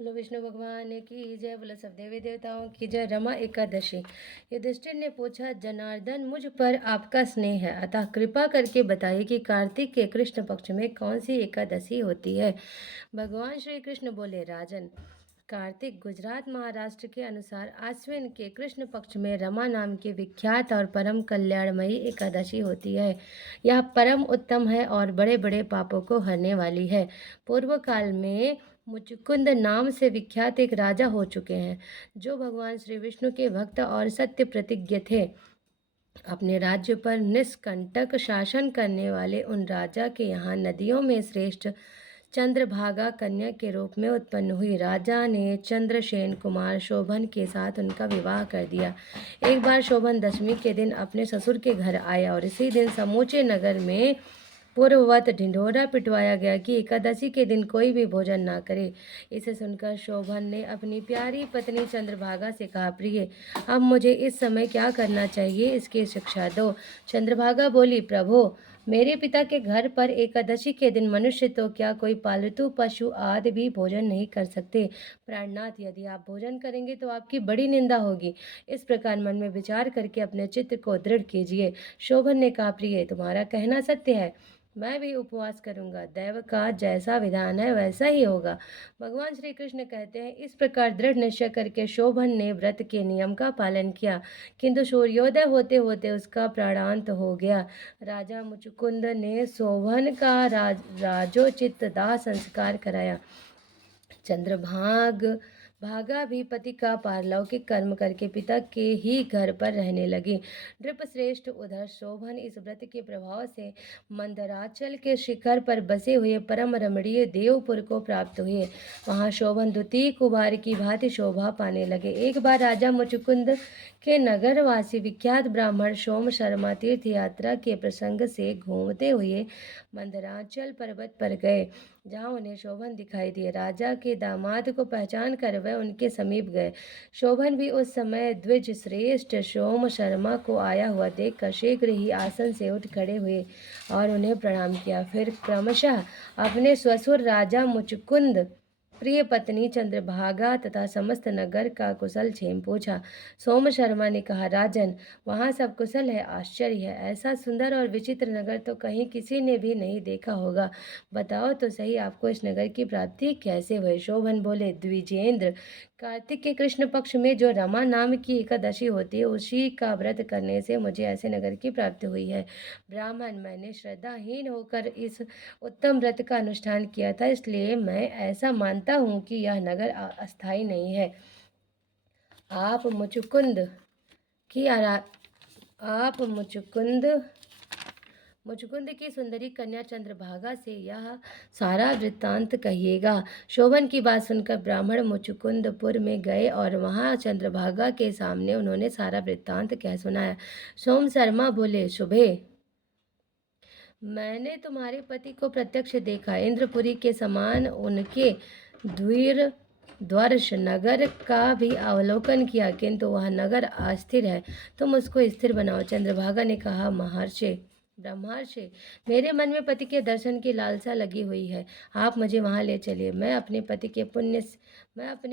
बोलो विष्णु भगवान की जय। बोलो सब देवी देवताओं की जय। रमा एकादशी। युधिष्ठिर ने पूछा, जनार्दन, मुझ पर आपका स्नेह है, अतः कृपा करके बताइए कि कार्तिक के कृष्ण पक्ष में कौन सी एकादशी होती है। भगवान श्री कृष्ण बोले, राजन, कार्तिक गुजरात महाराष्ट्र के अनुसार आश्विन के कृष्ण पक्ष में रमा नाम की विख्यात और परम कल्याणमयी एकादशी होती है। यह परम उत्तम है और बड़े बड़े पापों को हरने वाली है। पूर्व काल में मुचुकुंद नाम से विख्यात एक राजा हो चुके हैं, जो भगवान श्री विष्णु के भक्त और सत्य प्रतिज्ञ थे। अपने राज्य पर निष्कंटक शासन करने वाले उन राजा के यहाँ नदियों में श्रेष्ठ चंद्रभागा कन्या के रूप में उत्पन्न हुई। राजा ने चंद्रसेन कुमार शोभन के साथ उनका विवाह कर दिया। एक बार शोभन दशमी के दिन अपने ससुर के घर आया और इसी दिन समूचे नगर में पूर्ववत ढिंढोरा पिटवाया गया कि एकादशी के दिन कोई भी भोजन ना करे। इसे सुनकर शोभन ने अपनी प्यारी पत्नी चंद्रभागा से कहा, प्रिय, अब मुझे इस समय क्या करना चाहिए, इसकी शिक्षा दो। चंद्रभागा बोली, प्रभु, मेरे पिता के घर पर एकादशी के दिन मनुष्य तो क्या, कोई पालतू पशु आदि भी भोजन नहीं कर सकते। प्राणनाथ, यदि आप भोजन करेंगे तो आपकी बड़ी निंदा होगी। इस प्रकार मन में विचार करके अपने चित्त को दृढ़ कीजिए। शोभन ने कहा, प्रिय, तुम्हारा कहना सत्य है, मैं भी उपवास करूंगा। दैव का जैसा विधान है वैसा ही होगा। भगवान श्री कृष्ण कहते हैं, इस प्रकार दृढ़ निश्चय करके शोभन ने व्रत के नियम का पालन किया, किंतु सूर्योदय होते होते उसका प्राणांत हो गया। राजा मुचुकुंद ने शोभन का राजोचित दाह संस्कार कराया। चंद्रभाग भागा भी पति का पारलौकिक कर्म करके पिता के ही घर पर रहने लगी। नृपश्रेष्ठ, उधर शोभन इस व्रत के प्रभाव से मंदराचल के शिखर पर बसे हुए परम रमणीय देवपुर को प्राप्त हुए। वहां शोभन द्वितीय कुमार की भांति शोभा पाने लगे। एक बार राजा मुचुकुंद के नगरवासी विख्यात ब्राह्मण सोम शर्मा तीर्थ यात्रा के प्रसंग से घूमते हुए मंदराचल पर्वत पर गए, जहाँ उन्हें शोभन दिखाई दिए। राजा के दामाद को पहचान कर वह उनके समीप गए। शोभन भी उस समय द्विज श्रेष्ठ सोम शर्मा को आया हुआ देखकर शीघ्र ही आसन से उठ खड़े हुए और उन्हें प्रणाम किया। फिर क्रमशः अपने ससुर राजा मुचुकुंद, प्रिय पत्नी चंद्रभागा तथा समस्त नगर का कुशल क्षेम पूछा। सोम शर्मा ने कहा, राजन, वहाँ सब कुशल है। आश्चर्य है, ऐसा सुंदर और विचित्र नगर तो कहीं किसी ने भी नहीं देखा होगा। बताओ तो सही, आपको इस नगर की प्राप्ति कैसे हुई। शोभन बोले, द्विजेंद्र, कार्तिक के कृष्ण पक्ष में जो रमा नाम की एकादशी होती है, उसी का व्रत करने से मुझे ऐसे नगर की प्राप्ति हुई है। ब्राह्मण, मैंने श्रद्धाहीन होकर इस उत्तम व्रत का अनुष्ठान किया था, इसलिए मैं ऐसा मानता हूँ कि यह नगर अस्थायी नहीं है। आप मुचुकुंद की आरा आप मुचुकुंद की सुंदरी कन्या चंद्रभागा से यह सारा वृत्तांत कहिएगा। शोभन की बात सुनकर ब्राह्मण मुचुकुंदपुर में गए और वहां चंद्रभागा के सामने उन्होंने सारा वृत्तांत कह सुनाया। सोम शर्मा बोले, शुभे, मैंने तुम्हारे पति को प्रत्यक्ष देखा। इंद्रपुरी के समान उनके द्वीर द्वर्ष नगर का भी अवलोकन किया, किंतु वह नगर अस्थिर है। तुम उसको स्थिर बनाओ। चंद्रभागा ने कहा, महर्षि, ब्रह्मर्षि, मेरे मन में पति के दर्शन की लालसा लगी हुई है। आप मुझे वहां ले चलिए। मैं अपने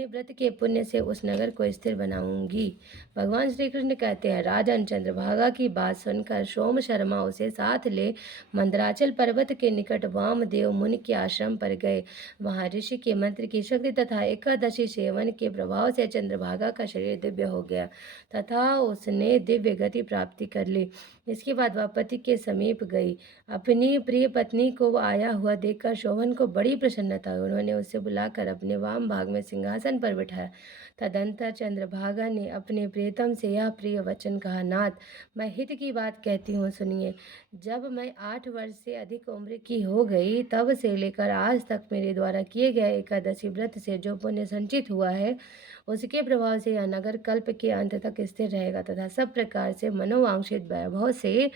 व्रत के पुण्य से उस नगर को स्थिर बनाऊंगी। भगवान श्री कृष्ण कहते हैं, राजन, चंद्रभागा की बात सुनकर सोम शर्मा उसे साथ ले मंदराचल पर्वत के निकट वामदेव मुनि के आश्रम पर गए। वहां ऋषि के मंत्र की शक्ति तथा एकादशी सेवन के प्रभाव से चंद्रभागा का शरीर दिव्य हो गया तथा उसने दिव्य गति प्राप्ति कर ली। इसके बाद वह पति के समीप गई। अपनी प्रिय पत्नी को आया हुआ देखकर शोभन को बड़ी प्रसन्नता हुई। उन्होंने उसे बुलाकर अपने वाम भाग में सिंहासन पर बिठाया। तदंतर चंद्रभागा ने अपने प्रियतम से यह प्रिय वचन कहा, नाथ, मैं हित की बात कहती हूँ, सुनिए। जब मैं 8 वर्ष से अधिक उम्र की हो गई, तब से लेकर आज तक मेरे द्वारा किए गए एकादशी व्रत से जो पुण्य संचित हुआ है, उसके प्रभाव से यह नगर कल्प के अंत तक स्थिर रहेगा तथा सब प्रकार से मनोवांछित वैभव से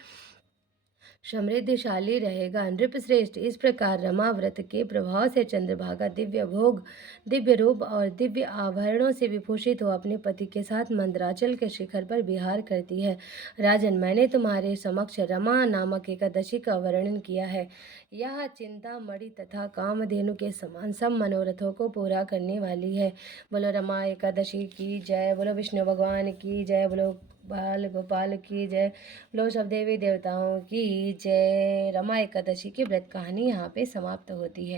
समृद्धिशाली रहेगा। नृपश्रेष्ठ, इस प्रकार रमा व्रत के प्रभाव से चंद्रभागा दिव्य भोग, दिव्य रूप और दिव्य आभरणों से विभूषित हो अपने पति के साथ मंदराचल के शिखर पर विहार करती है। राजन, मैंने तुम्हारे समक्ष रमा नामक एकादशी का वर्णन किया है। यह चिंतामणि तथा कामधेनु के समान सब मनोरथों को पूरा करने वाली है। बोलो रमा एकादशी की जय, बोलो विष्णु भगवान की जय, बोलो बाल गोपाल की जय, बोलो सब देवी देवताओं की जय। रमा एकादशी की व्रत कहानी यहाँ पे समाप्त होती है।